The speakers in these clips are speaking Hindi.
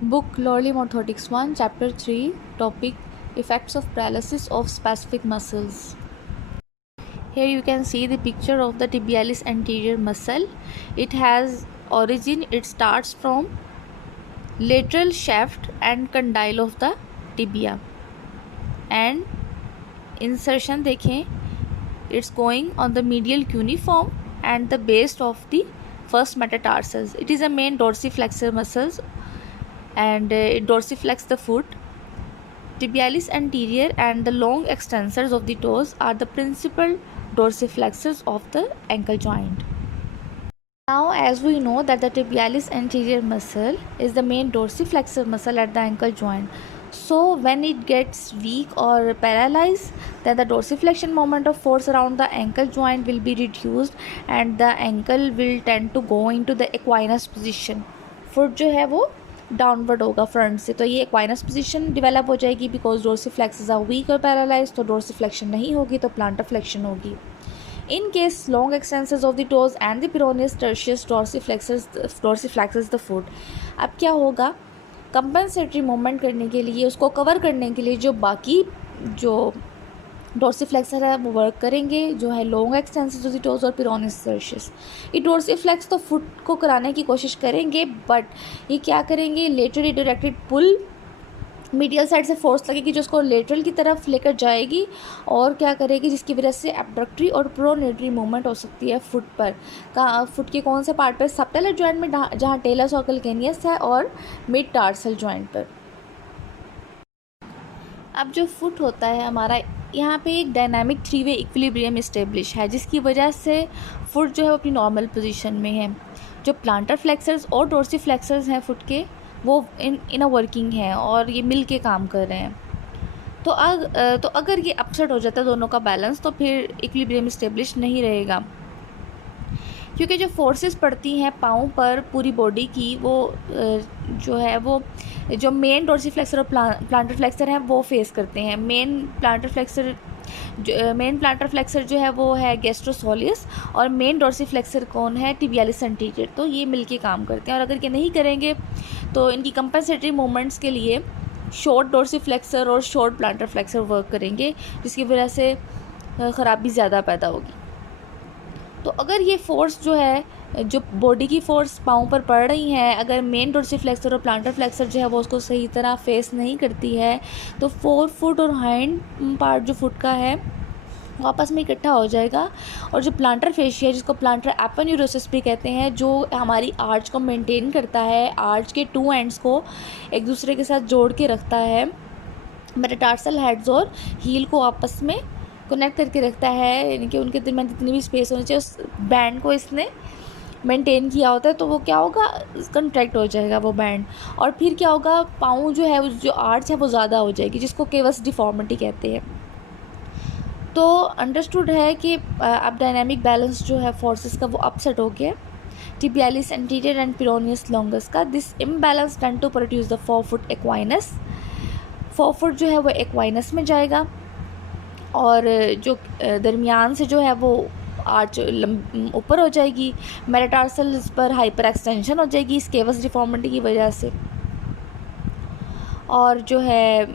Book Lorley Orthotics 1, Chapter 3, Topic Effects of Paralysis of Specific Muscles. Here you can see the picture of the tibialis anterior muscle. It has origin, it starts from lateral shaft and condyle of the tibia. And insertion देखें, it's going on the medial cuneiform and the base of the first metatarsals. It is a main dorsiflexor muscles and it dorsiflex the foot. Tibialis anterior and the long extensors of the toes are the principal dorsiflexors of the ankle joint. Now, as we know that the tibialis anterior muscle is the main dorsiflexor muscle at the ankle joint. So when it gets weak or paralyzed, then the dorsiflexion moment of force around the ankle joint will be reduced and the ankle will tend to go into the equinus position. Foot जो है वो डाउनवर्ड होगा फ्रंट से, तो ये एक्वाइनस पोजीशन डेवलप हो जाएगी बिकॉज डोर्सिफ्लेक्सेस आर वीक और पैरालाइज, तो डोर्सिफ्लेक्शन नहीं होगी तो प्लांटर फ्लेक्शन होगी. In case long extensions of the toes and the peroneus tertius dorsiflexes the foot. अब क्या होगा, कंपनसेटरी मूवमेंट करने के लिए, उसको कवर करने के लिए जो बाकी जो डोर्सिफ्लेक्सर है वो वर्क करेंगे, जो है लॉन्ग एक्सटेंसेस ऑफ द टोज और पेरोनियस टर्शियस. ये डोर्सिफ्लेक्स तो फुट को कराने की कोशिश करेंगे, बट ये क्या करेंगे, लेटरली डायरेक्टेड पुल, मीडियल साइड से फोर्स लगेगी जो उसको लेटरल की तरफ लेकर जाएगी और क्या करेगी, जिसकी वजह से एब्डक्टरी और प्रोनेटरी मूवमेंट हो सकती है फुट पर. फुट के कौन से पार्ट पर, सबटेलर जॉइंट में जहाँ टेलस और कैलकेनियस है, और मिड टार्सल जॉइंट पर. अब जो फुट होता है हमारा, यहाँ पे एक डायनामिक 3-वे इक्विलिब्रियम इस्टेब्लिश है, जिसकी वजह से फुट जो है अपनी नॉर्मल पोजीशन में है. जो प्लांटर फ्लेक्सर्स और डोर्सिफ्लेक्सर्स हैं फुट के, वो इन अ वर्किंग है और ये मिल के काम कर रहे हैं. तो अगर ये अपसेट हो जाता है दोनों का बैलेंस, तो फिर इक्विलिब्रियम इस्टेब्लिश नहीं रहेगा, क्योंकि जो फोर्सेस पड़ती हैं पाँव पर पूरी बॉडी की, वो जो है वो जो मेन डोर्सिफ्लेक्सर और प्लांटर फ्लेक्सर हैं वो फेस करते हैं. मेन प्लांटर फ्लेक्सर जो है वो है गैस्ट्रोसोलियस, और मेन डोर्सिफ्लेक्सर कौन है, टिबियालिस एंटीरियर. तो ये मिलके काम करते हैं, और अगर ये नहीं करेंगे तो इनकी कंपनसेटरी मूवमेंट्स के लिए शॉर्ट डोर्सिफ्लेक्सर और शॉर्ट प्लांटर फ्लेक्सर वर्क करेंगे, जिसकी वजह से ख़राबी ज़्यादा पैदा होगी. तो अगर ये फोर्स जो है, जो बॉडी की फोर्स पाँव पर पड़ रही है, अगर मेन डोर्सिफ्लेक्सर और प्लांटर फ्लेक्सर जो है वो उसको सही तरह फेस नहीं करती है, तो फोर फुट और हाइंड पार्ट जो फुट का है वो आपस में इकट्ठा हो जाएगा, और जो प्लांटर फेशिया, जिसको प्लांटर एपोन्यूरोसिस भी कहते हैं, जो हमारी आर्च को मेंटेन करता है, आर्च के 2 एंड्स को एक दूसरे के साथ जोड़ के रखता है, मेटाटार्सल हेड्स और हील को आपस में कनेक्ट करके रखता है, यानी कि उनके दरमियान जितनी भी स्पेस होनी चाहिए, उस बैंड को इसने मेंटेन किया होता है. तो वो क्या होगा, कंट्रैक्ट हो जाएगा वो बैंड, और फिर क्या होगा, पाँव जो है, जो आर्च है वो ज़्यादा हो जाएगी, जिसको केवस डिफॉर्मिटी कहते हैं. तो अंडरस्टूड है कि अब डायनामिक बैलेंस जो है फोर्सेस का वो अपसेट हो गया tibialis anterior and peroneus longus का. This imbalance tend to produce the forefoot equinus. Forefoot जो है वो एक्वाइनस में जाएगा, और जो दरमियान से जो है वो आर्च ऊपर हो जाएगी, मेटाटार्सल्स पर हाइपर एक्सटेंशन हो जाएगी इस केवस डिफॉर्मिटी की वजह से. और जो है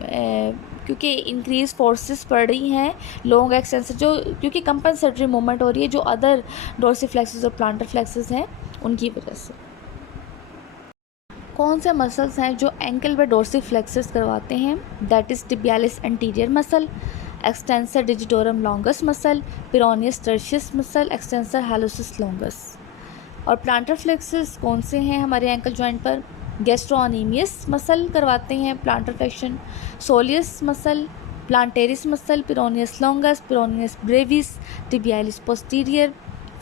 क्योंकि इंक्रीज फोर्सेस पड़ रही हैं, लॉन्ग एक्सटेंसर जो, क्योंकि कंपनसेटरी मूवमेंट हो रही है जो अदर डोर्सिफ्लेक्सेस और प्लांटर फ्लेक्सेस हैं उनकी वजह से. कौन से मसल्स हैं जो एंकल व डोर्सिफ्लेक्सेस करवाते हैं, that is tibialis anterior muscle, extensor digitorum longus muscle, peroneus tertius muscle, extensor hallucis longus. और प्लांटर फ्लेक्सेस कौन से हैं हमारे एंकल जॉइंट पर, गैस्ट्रोअनीमियस मसल करवाते हैं plantar flexion, soleus muscle, plantaris muscle, peroneus longus, peroneus brevis, tibialis posterior,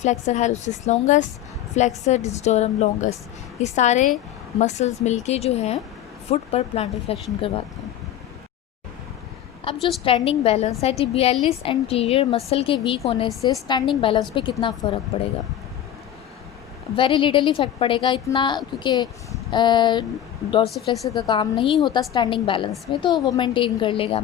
flexor hallucis longus, flexor digitorum longus. ये सारे मसल्स मिलके जो है फुट पर प्लांटर फ्लेक्शन करवाते हैं. अब जो स्टैंडिंग बैलेंस है, टिबियालिस एंटीरियर मसल के वीक होने से स्टैंडिंग बैलेंस पे कितना फ़र्क पड़ेगा, वेरी लिटल इफेक्ट पड़ेगा. इतना क्योंकि डॉर्सिफ्लेक्सर का काम नहीं होता स्टैंडिंग बैलेंस में, तो वो मेंटेन कर लेगा।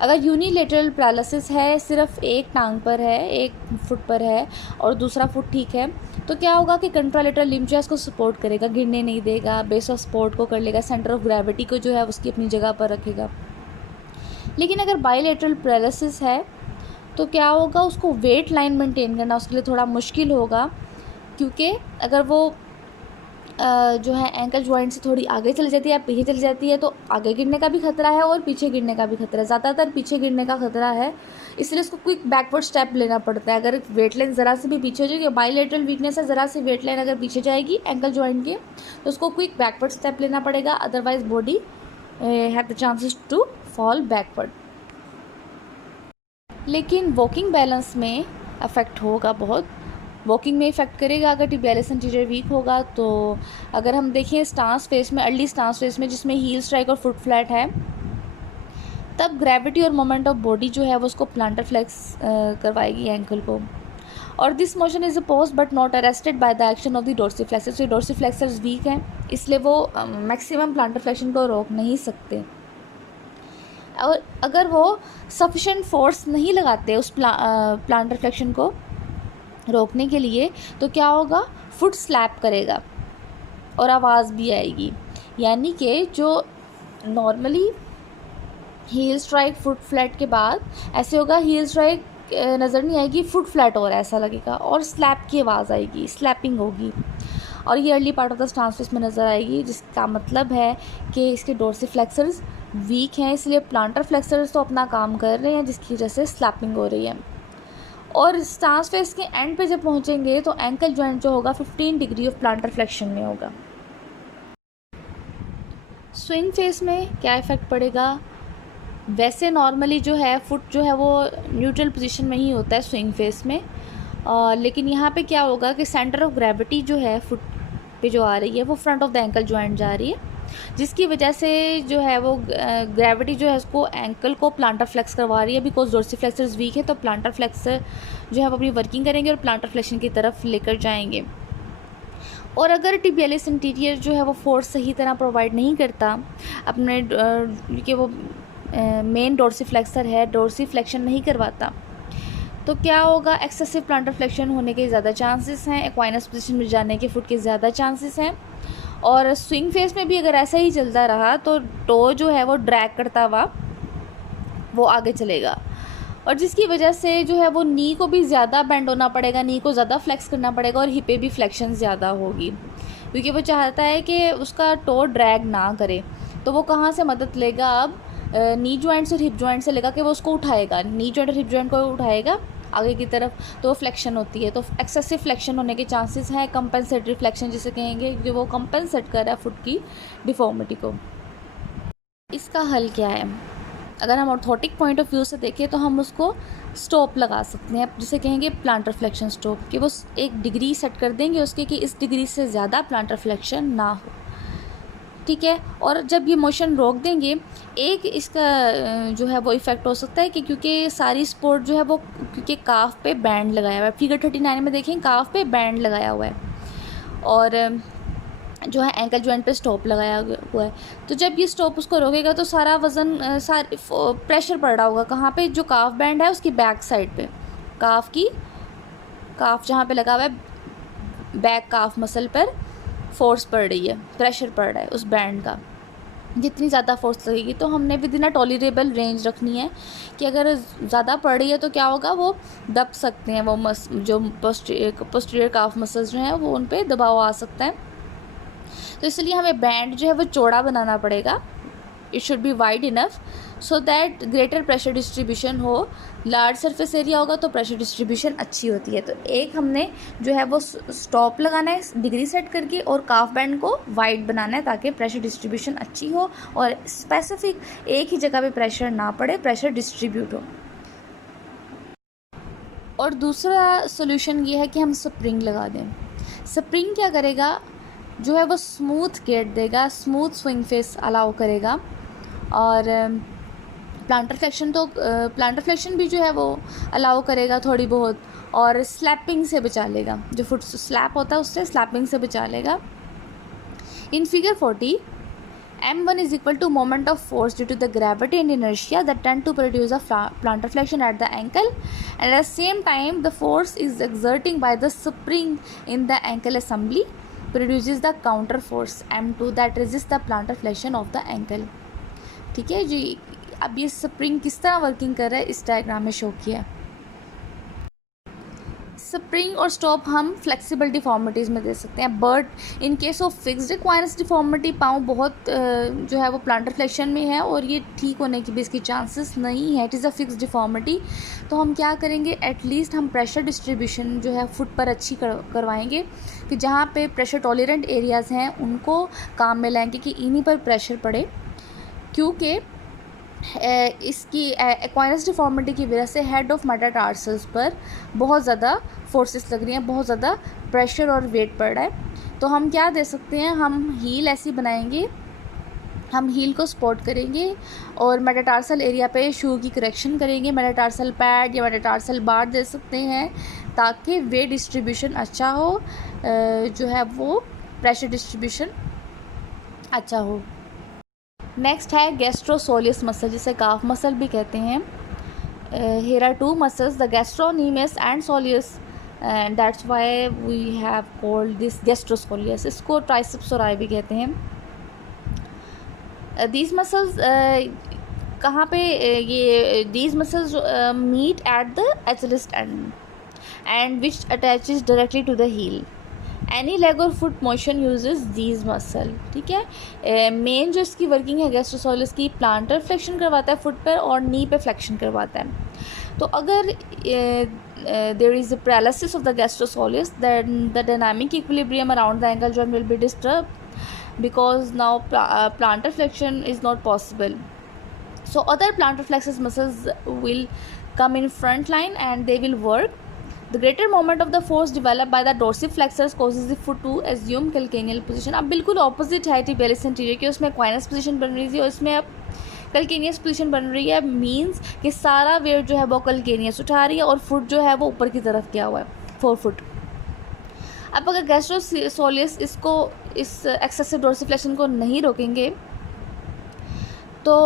अगर यूनिलेटरल पैरालिसिस है, सिर्फ एक टांग पर है, एक फुट पर है और दूसरा फुट ठीक है, तो क्या होगा कि कंट्रालेटरल लिम्ब जो है उसको सपोर्ट करेगा, गिरने नहीं देगा, बेस ऑफ सपोर्ट को कर लेगा, सेंटर ऑफ ग्रेविटी को जो है उसकी अपनी जगह पर रखेगा। लेकिन अगर बाइलेटरल पैरालिसिस है तो क्या होगा, उसको वेट लाइन मेंटेन करना उसके लिए थोड़ा मुश्किल होगा, क्योंकि अगर वो जो है एंकल जॉइंट से थोड़ी आगे चली जाती है या पीछे चली जाती है तो आगे गिरने का भी खतरा है और पीछे गिरने का भी खतरा है। ज़्यादातर पीछे गिरने का खतरा है, इसलिए उसको क्विक बैकवर्ड स्टेप लेना पड़ता है। अगर वेट लाइन ज़रा से भी पीछे हो जाएगी, बाइलेटरल वीकनेस है, ज़रा सी वेट लाइन अगर पीछे जाएगी एंकल जॉइंट के, तो उसको क्विक बैकवर्ड स्टेप लेना पड़ेगा, otherwise body have the chances to fall backward. लेकिन वॉकिंग बैलेंस में अफेक्ट होगा, बहुत वॉकिंग में इफेक्ट करेगा अगर टिबियालिस एंटीरियर वीक होगा। तो अगर हम देखें स्टांस फेस में, अर्ली स्टांस फेस में जिसमें हील स्ट्राइक और फुट फ्लैट है, तब ग्रेविटी और मोमेंट ऑफ बॉडी जो है वो उसको प्लांटर फ्लेक्स करवाएगी एंकल को, और this motion is opposed but not arrested by the action of the dorsiflexors. तो डोर्सिफ्लेक्सर्स वीक हैं, इसलिए वो मैक्सिमम प्लांटर फ्लेक्शन को रोक नहीं सकते। और अगर वो सफिशेंट फोर्स नहीं लगाते उस प्लांटर फ्लेक्शन को रोकने के लिए, तो क्या होगा, फुट स्लैप करेगा और आवाज़ भी आएगी। यानी कि जो normally heal strike foot flat के बाद ऐसे होगा, हील स्ट्राइक नज़र नहीं आएगी, फुट फ्लैट हो रहा है ऐसा लगेगा, और स्लैप की आवाज़ आएगी, स्लैपिंग होगी, और ये early part of the stance phase में नज़र आएगी, जिसका मतलब है कि इसके डोर्सिफ्लेक्सर्स वीक हैं, इसलिए प्लांटर फ्लेक्सर्स तो अपना काम कर रहे हैं, जिसकी वजह से स्लैपिंग हो रही है। और स्टांस फेस के एंड पे जब पहुंचेंगे तो एंकल जॉइंट जो होगा 15 डिग्री ऑफ प्लांटर फ्लेक्शन में होगा। स्विंग फेस में क्या इफ़ेक्ट पड़ेगा, वैसे नॉर्मली जो है फुट जो है वो न्यूट्रल पोजीशन में ही होता है स्विंग फेस में, लेकिन यहाँ पे क्या होगा कि सेंटर ऑफ ग्रेविटी जो है फुट पे जो आ रही है वो front of the ankle joint जा रही है, जिसकी वजह से जो है वो ग्रेविटी जो है उसको एंकल को प्लांटर फ्लेक्स करवा रही है। बिकॉज डोर्सिफ्लेक्सर्स वीक है तो प्लांटर फ्लेक्सर जो है वो अपनी वर्किंग करेंगे और प्लांटर फ्लेक्शन की तरफ लेकर जाएंगे। और अगर टिबियालिस इंटीरियर जो है वो फोर्स सही तरह प्रोवाइड नहीं करता अपने कि वो मेन डोर्सिफ्लेक्सर है, डोर्सिफ्लेक्शन नहीं करवाता, तो क्या होगा, एक्सेसिव प्लांटर फ्लेक्शन होने के ज़्यादा चांसेस हैं, एक्वाइनस पोजीशन में जाने के फुट के ज़्यादा चांसेस हैं। और स्विंग फेस में भी अगर ऐसा ही चलता रहा तो टो जो है वो ड्रैग करता हुआ वो आगे चलेगा, और जिसकी वजह से जो है वो नी को भी ज़्यादा बेंड होना पड़ेगा, नी को ज़्यादा फ्लेक्स करना पड़ेगा, और हिपे भी फ्लेक्शन ज़्यादा होगी, क्योंकि वो चाहता है कि उसका टो ड्रैग ना करे। तो वो कहाँ से मदद लेगा, अब नी जॉइंट्स और हिप जॉइंट से लेगा कि वो उसको उठाएगा, नी जॉइंट और हिप जॉइंट को उठाएगा आगे की तरफ, तो फ्लेक्शन होती है। तो एक्सेसिव फ्लेक्शन होने के चांसेस हैं, कंपेंसेटरी फ्लेक्शन जिसे कहेंगे, क्योंकि वो कंपेंसेट कर रहा है फुट की डिफॉर्मिटी को। इसका हल क्या है, अगर हम ऑर्थोटिक पॉइंट ऑफ व्यू से देखें तो हम उसको स्टॉप लगा सकते हैं, जिसे कहेंगे प्लांटर फ्लेक्शन स्टॉप, कि वो एक डिग्री सेट कर देंगे उसके कि इस डिग्री से ज़्यादा प्लांटर फ्लेक्शन ना हो, ठीक है। और जब ये मोशन रोक देंगे, एक इसका जो है वो इफ़ेक्ट हो सकता है कि क्योंकि सारी सपोर्ट जो है वो क्योंकि काफ पे बैंड लगाया हुआ है, फिगर 39 में देखें काफ पे बैंड लगाया हुआ है, और जो है एंकल जॉइंट पे स्टॉप लगाया हुआ है। तो जब ये स्टॉप उसको रोकेगा तो सारा वज़न प्रेशर पड़ रहा होगा कहाँ पे, जो काफ बैंड है उसकी बैक साइड पे, काफ जहाँ पे लगा हुआ है बैक काफ मसल पर फोर्स पड़ रही है, प्रेशर पड़ रहा है उस बैंड का। जितनी ज़्यादा फोर्स लगेगी तो हमने with in a tolerable range रखनी है, कि अगर ज़्यादा पड़ रही है तो क्या होगा, वो दब सकते हैं, वो जो पोस्टीरियर काफ मसल्स जो हैं वो उन पर दबाव आ सकता है। तो इसलिए हमें बैंड जो है वो चौड़ा बनाना पड़ेगा, it should be wide enough so that greater pressure distribution हो। लार्ज सरफेस एरिया होगा तो प्रेशर डिस्ट्रीब्यूशन अच्छी होती है। तो एक हमने जो है वो स्टॉप लगाना है डिग्री सेट करके, और काफ बैंड को वाइड बनाना है ताकि प्रेशर डिस्ट्रीब्यूशन अच्छी हो और स्पेसिफिक एक ही जगह पे प्रेशर ना पड़े, प्रेशर डिस्ट्रीब्यूट हो। और दूसरा सोल्यूशन ये है कि हम स्प्रिंग लगा दें। स्प्रिंग क्या करेगा, जो है वो स्मूथ गेट देगा, स्मूथ स्विंग फेस अलाउ करेगा, और प्लांटर फ्लेक्शन भी जो है वो अलाउ करेगा थोड़ी बहुत, और स्लैपिंग से बचा लेगा, जो फुट स्लैप होता है उससे स्लैपिंग से बचा लेगा। In figure 40, M1 is equal to moment of force due to the gravity and inertia that tend to produce a plantar flexion at the ankle, and at the same time the force is exerting by the spring in the ankle assembly produces the counter force M2 that resists the plantar flexion of the ankle. ठीक है जी. अब ये स्प्रिंग किस तरह वर्किंग कर रहा है इस डायग्राम में शो किया. स्प्रिंग और स्टॉप हम फ्लेक्सिबल डिफॉर्मिटीज़ में दे सकते हैं, but in case of fixed equinus deformity पाँव बहुत जो है वो प्लांटर फ्लेक्शन में है और ये ठीक होने की भी इसकी चांसेस नहीं है, it is a fixed deformity. तो हम क्या करेंगे, एटलीस्ट हम प्रेशर डिस्ट्रीब्यूशन जो है फुट पर अच्छी करवाएंगे कि जहाँ पे प्रेशर टॉलरेंट एरियाज़ हैं उनको काम में लाएंगे कि इन्हीं पर प्रेशर पड़े, क्योंकि इसकी एक्वाइनस डिफॉर्मिटी की वजह से हेड ऑफ मेटाटार्सल्स पर बहुत ज़्यादा फोर्सेस लग रही हैं, बहुत ज़्यादा प्रेशर और वेट पड़ रहा है. तो हम क्या दे सकते हैं, हम हील ऐसी बनाएंगे, हम हील को सपोर्ट करेंगे और मेटाटार्सल एरिया पे शू की करेक्शन करेंगे. मेटाटार्सल पैड या मेटाटार्सल बार दे सकते हैं ताकि वेट डिस्ट्रीब्यूशन अच्छा हो, जो है वो प्रेशर डिस्ट्रीब्यूशन अच्छा हो. नेक्स्ट है गैस्ट्रोसोलियस मसल, जिसे काफ मसल भी कहते हैं. here are two muscles, the gastrocnemius and soleus, and that's why we have called this gastrosoleus. इसको ट्राइसेप्स और आई भी कहते हैं. these muscles कहाँ पे ये these muscles meet at the Achilles tendon and which attaches directly to the heel. Any leg और foot motion uses these muscle. ठीक है, मेन जो इसकी वर्किंग है गैस्ट्रोसोलियस की, प्लांटर फ्लेक्शन करवाता है फुट पर और नी पे फ्लेक्शन करवाता है. तो अगर there is a paralysis of the gastrosoleus, then the dynamic equilibrium around the ankle joint will be disturb because now plantar flexion is not possible. So other plantar flexus muscles will come in front line and they will work. The greater moment of the force developed by the dorsiflexors causes the foot to assume calcaneal position. अब बिल्कुल ऑपोजिट है tibialis anterior की, उसमें equinus position बन रही थी और इसमें अब calcaneus position बन रही है. मीन्स कि सारा वेट जो है वो calcaneus उठा रही है और फुट जो है वो ऊपर की तरफ किया हुआ है, 4 फुट. अब अगर गैस्ट्रोसोलियस इसको इस एक्सेसिव डोर्सिफ्लेक्शन को नहीं रोकेंगे तो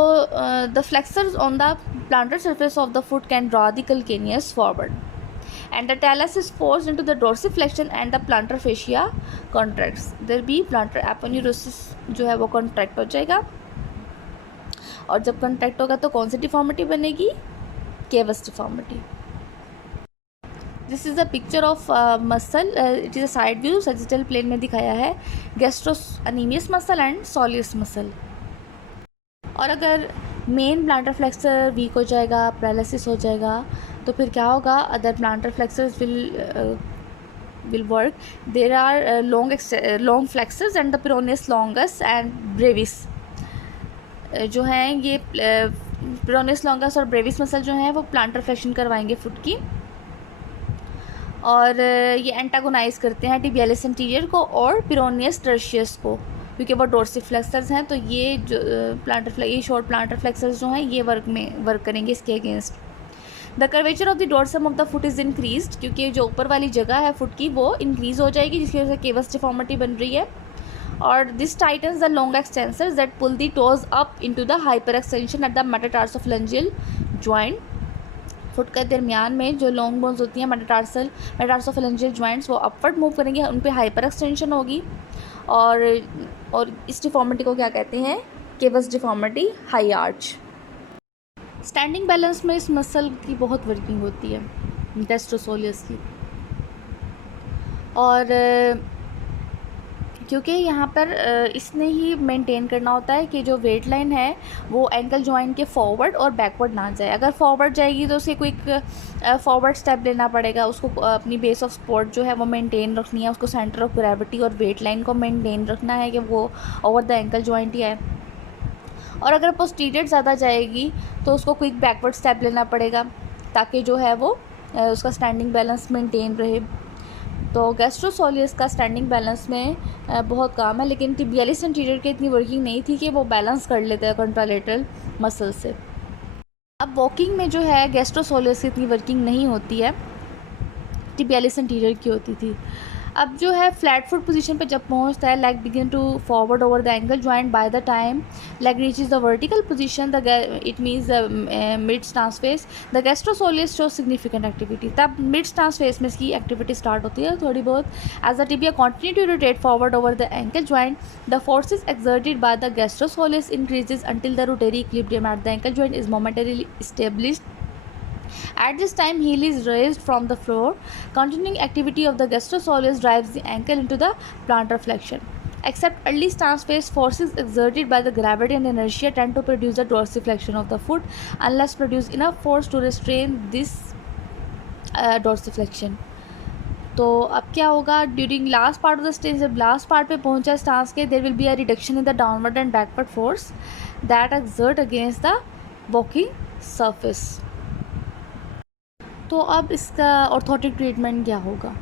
the flexors on the planter surface of the foot can draw the calcaneus forward and the talus is forced into the dorsiflexion and the plantar fascia contracts. There be plantar aponeurosis जो है वो contract हो जाएगा और जब contract होगा तो कौन सी deformity बनेगी, cavus deformity. This is a picture of muscle. It is a side view, sagittal plane में दिखाया है gastrocnemius muscle and soleus muscle. और अगर मेन प्लांटर फ्लेक्सर वीक हो जाएगा, पैरालिसिस हो जाएगा, तो फिर क्या होगा, other plantar flexors will work. There are long flexors and the peroneus longus and brevis जो हैं, ये पेरोनियस लॉन्गस और ब्रेविस मसल जो हैं वो प्लांटर फ्लेक्शन करवाएंगे फुट की, और ये एंटागोनाइज करते हैं tibialis anterior को और पेरोनियस टर्शियस को, क्योंकि वो डोर्सिफ्लेक्सर्स हैं. तो ये जो ये शॉर्ट प्लांटर फ्लेक्सर्स जो हैं ये वर्क करेंगे इसके against. The curvature of the dorsum of the foot is increased, क्योंकि जो ऊपर वाली जगह है फुट की वो इंक्रीज हो जाएगी, जिसकी वजह से केवस डिफॉर्मिटी बन रही है. और this tightens the long extensors that pull the toes up into the hyper extension at the metatarsophalangeal joint. Foot के दरमियान में जो लॉन्ग बोन्स होती हैं मेटाटार्सोफेलेंजियल जॉइंट्स, वो अपवर्ड मूव करेंगे, उन पर हाइपर एक्सटेंशन होगी. और इस डिफॉर्मिटी को क्या कहते हैं, cavus deformity, high arch. Standing balance में इस मसल की बहुत वर्किंग होती है गैस्ट्रोसोलियस की, और क्योंकि यहाँ पर इसने ही मेंटेन करना होता है कि जो वेट लाइन है वो एंकल जॉइंट के फॉरवर्ड और बैकवर्ड ना जाए. अगर फॉरवर्ड जाएगी तो उसे कोई फॉरवर्ड स्टेप लेना पड़ेगा, उसको अपनी बेस ऑफ सपोर्ट जो है वो मेंटेन रखनी है, उसको सेंटर ऑफ ग्रेविटी और वेट लाइन को मेंटेन रखना है कि वो ओवर द एंकल जॉइंट ही है. और अगर पोस्टीरियर ज़्यादा जाएगी तो उसको क्विक बैकवर्ड स्टेप लेना पड़ेगा ताकि जो है वो उसका स्टैंडिंग बैलेंस मेंटेन रहे. तो गैस्ट्रोसोलियस का स्टैंडिंग बैलेंस में बहुत काम है, लेकिन tibialis anterior की इतनी वर्किंग नहीं थी कि वो बैलेंस कर लेते हैं कंट्रालेटरल मसल से. अब वॉकिंग में जो है गैस्ट्रोसोलियस की इतनी वर्किंग नहीं होती है, tibialis anterior की होती थी. अब जो है फ्लैट फुट पोजीशन पे जब पहुंचता है, leg begin to forward over the ankle joint by the time leg reaches the vertical position it means mid stance phase the gastrosoleus show significant activity. तब मिड स्टांस फेस में इसकी एक्टिविटी स्टार्ट होती है थोड़ी बहुत। As the tibia continue to rotate forward over the ankle joint the forces exerted by the gastrosoleus increases until the rotary equilibrium at the ankle joint is momentarily established. At this time, heel is raised from the floor. Continuing activity of the gastrosoleus drives the ankle into the plantar flexion. Except early stance phase, forces exerted by the gravity and inertia tend to produce the dorsiflexion of the foot unless produce enough force to restrain this dorsiflexion. तो अब क्या होगा, during last part of the stage, जब लास्ट पार्ट पे पहुंचा स्टांस के, there will be a reduction in the downward and backward force that exert against the walking surface. तो अब इसका ऑर्थोटिक ट्रीटमेंट क्या होगा?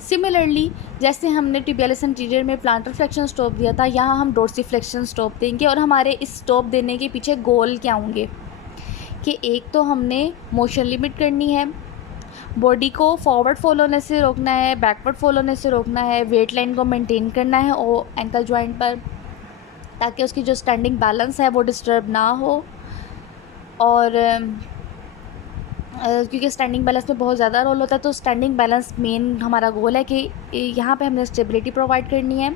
सिमिलरली जैसे हमने टिबियालिस एंटीरियर में प्लांटर फ्लेक्शन स्टॉप दिया था, यहाँ हम डोर्सीफ्लेक्शन स्टॉप देंगे। और हमारे इस स्टॉप देने के पीछे गोल क्या होंगे कि एक तो हमने मोशन लिमिट करनी है, बॉडी को फॉरवर्ड फॉल होने से रोकना है, बैकवर्ड फॉल होने से रोकना है, वेट लाइन को मेंटेन करना है और एंकल जॉइंट पर, ताकि उसकी जो स्टैंडिंग बैलेंस है वो डिस्टर्ब ना हो। और क्योंकि स्टैंडिंग बैलेंस में बहुत ज़्यादा रोल होता है, तो स्टैंडिंग बैलेंस मेन हमारा गोल है कि यहाँ पे हमने स्टेबिलिटी प्रोवाइड करनी है।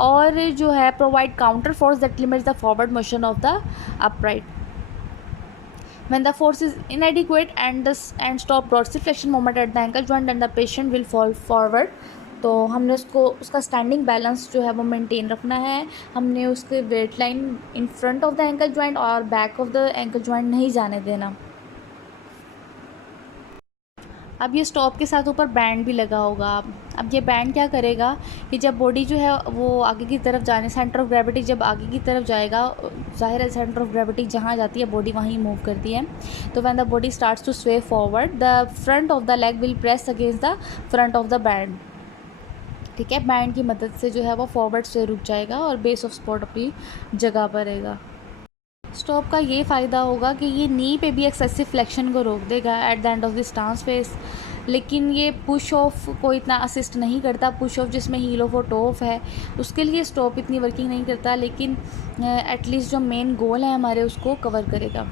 और जो है provide counter force that limits the forward motion of the upright when the force is inadequate and stop dorsiflexion moment at the ankle joint, then the patient will fall forward. तो हमने उसका स्टैंडिंग बैलेंस जो है वो मेंटेन रखना है। हमने उसके weight line in front of the ankle joint और back of the ankle joint नहीं जाने देना। अब ये स्टॉप के साथ ऊपर बैंड भी लगा होगा। अब ये बैंड क्या करेगा कि जब बॉडी जो है वो आगे की तरफ जाने, सेंटर ऑफ ग्रेविटी जब आगे की तरफ जाएगा, ज़ाहिर है सेंटर ऑफ ग्रेविटी जहाँ जाती है बॉडी वहीं मूव करती है। तो when the body starts to sway forward, the front of the leg will press against the front of the band. ठीक है, बैंड की मदद से जो है वो फॉरवर्ड से रुक जाएगा और बेस ऑफ सपोर्ट अपनी जगह पर रहेगा। स्टॉप का ये फ़ायदा होगा कि ये नी पे भी एक्सेसिव फ्लेक्शन को रोक देगा at the end of the stance face. लेकिन ये पुश ऑफ को इतना असिस्ट नहीं करता। पुश ऑफ जिसमें हील ऑफ और टो ऑफ है उसके लिए स्टॉप इतनी वर्किंग नहीं करता, लेकिन एटलीस्ट जो मेन गोल है हमारे उसको कवर करेगा।